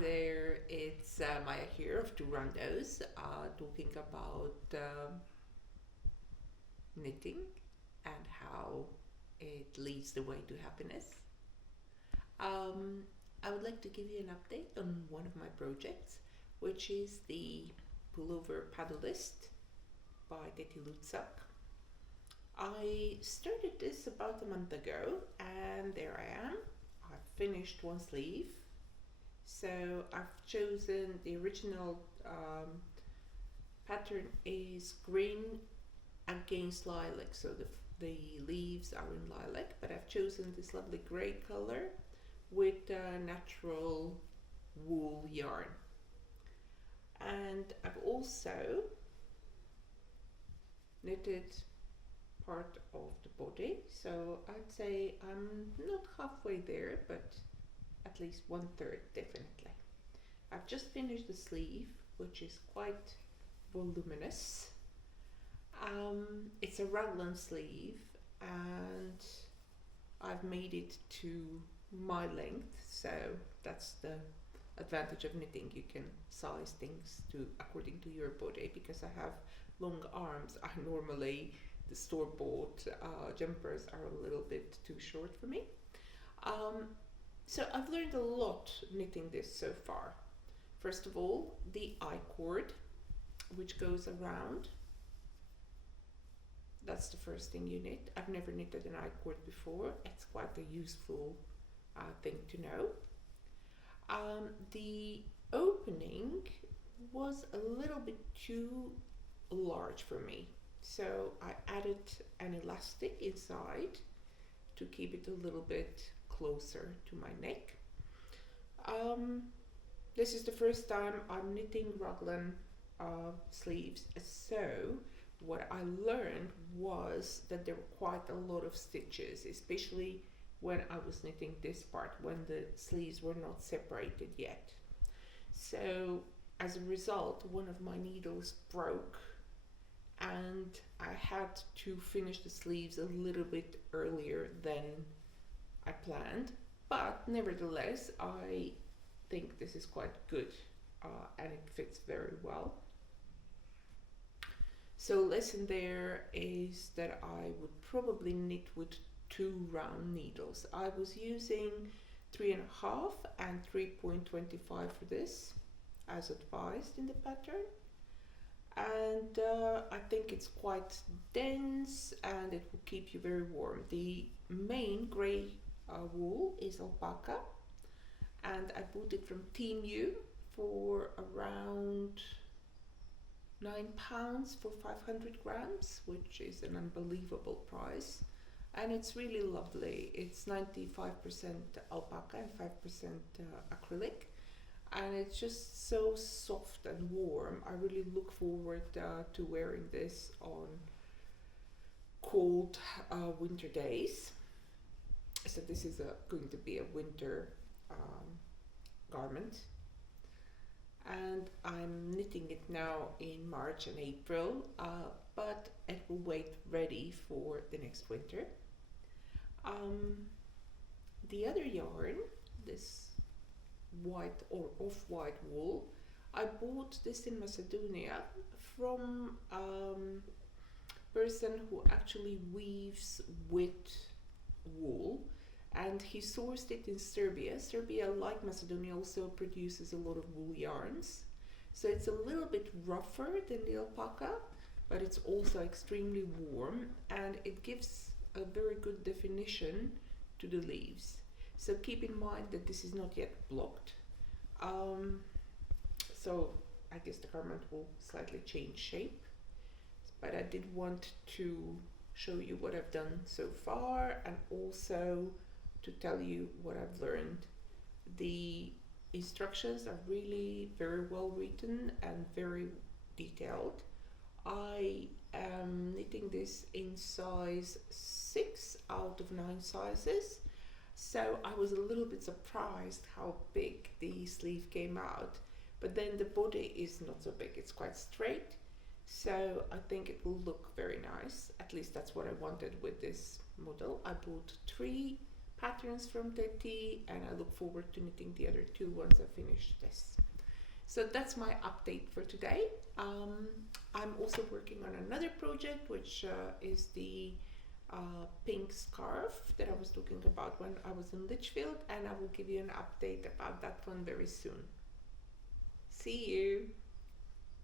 there, it's Maya here of Two Rondos, talking about knitting and how it leads the way to happiness. I would like to give you an update on one of my projects, which is the pullover Padolyst by Teti Lutsak. I started this about a month ago, and there I am. I've finished one sleeve. So I've chosen the original pattern is green against lilac, so the leaves are in lilac, but I've chosen this lovely grey color with natural wool yarn. And I've also knitted part of the body, so I'd say I'm not halfway there, but at least 1/3 definitely. I've just finished the sleeve, which is quite voluminous. It's a raglan sleeve, and I've made it to my length, so that's the advantage of knitting. You can size things to according to your body. Because I have long arms, I normally the store-bought jumpers are a little bit too short for me. So I've learned a lot knitting this so far. First of all, the I-cord, which goes around. That's the first thing you knit. I've never knitted an I-cord before. It's quite a useful thing to know. The opening was a little bit too large for me, so I added an elastic inside to keep it a little bit closer to my neck. This is the first time I'm knitting raglan sleeves, so what I learned was that there were quite a lot of stitches, especially when I was knitting this part, when the sleeves were not separated yet. So as a result, one of my needles broke, and I had to finish the sleeves a little bit earlier than I planned, but nevertheless I think this is quite good and it fits very well. So lesson there is that I would probably knit with 2 round needles. I was using 3.5 and 3.25 for this, as advised in the pattern. And I think it's quite dense and it will keep you very warm. The main grey wool is alpaca, and I bought it from Temu for around £9 for 500 grams, which is an unbelievable price. And it's really lovely. It's 95% alpaca and 5% acrylic. And it's just so soft and warm. I really look forward to wearing this on cold winter days. So this is going to be a winter garment. And I'm knitting it now in March and April, but it will wait ready for the next winter. The other yarn, this white or off-white wool, I bought this in Macedonia from a person who actually weaves with wool, and he sourced it in Serbia. Serbia, like Macedonia, also produces a lot of wool yarns, so it's a little bit rougher than the alpaca, but it's also extremely warm, and it gives a very good definition to the leaves. So keep in mind that this is not yet blocked. So I guess the garment will slightly change shape, but I did want to show you what I've done so far, and also to tell you what I've learned. The instructions are really very well written and very detailed. I am knitting this in size 6 out of 9 sizes, so I was a little bit surprised how big the sleeve came out, but then the body is not so big, it's quite straight, so I think it will look very nice. At least that's what I wanted with this model. I bought 3 patterns from Teti, and I look forward to knitting the other two once I finish this. So that's my update for today. I'm also working on another project, which is the pink scarf that I was talking about when I was in Litchfield, and I will give you an update about that one very soon. See you!